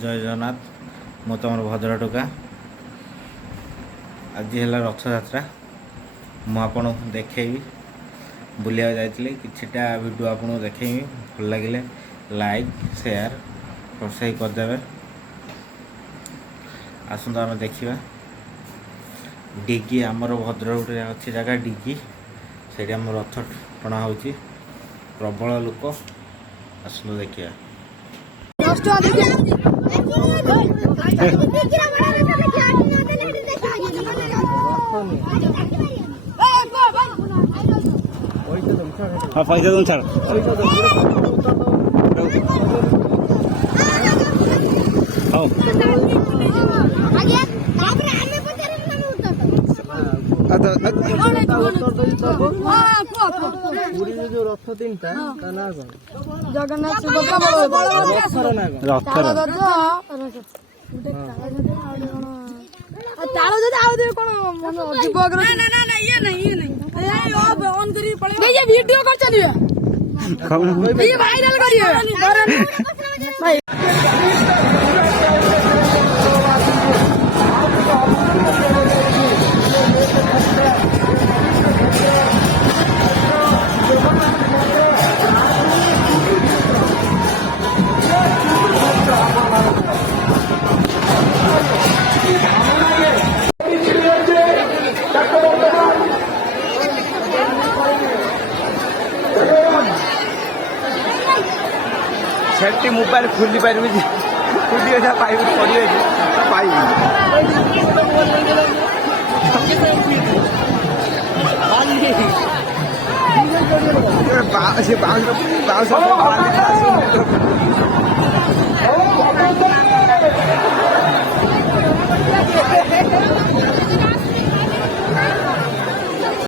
जय जगन्नाथ मु तुम भद्र टोका आज है रथ यात्रा मुझे देखी बुलिया जाइए किछिटा वीडियो आपको देखी भल लगे लाइक शेयर सब्सक्राइब करदे आसत आम देखा डिगी आमर भद्र गोटे अच्छी जगह डिगी से आम रथ टणा हो प्रबल लोक आसत देखा हाँ पैसा तुम छाड़ जो रथ तीन जगन्नाथ ताल जब कौन वीडियो कर वायरल करिए सेठी मोबाइल खुली पार खुली अच्छा पाइब पड़े पाइब बाउंस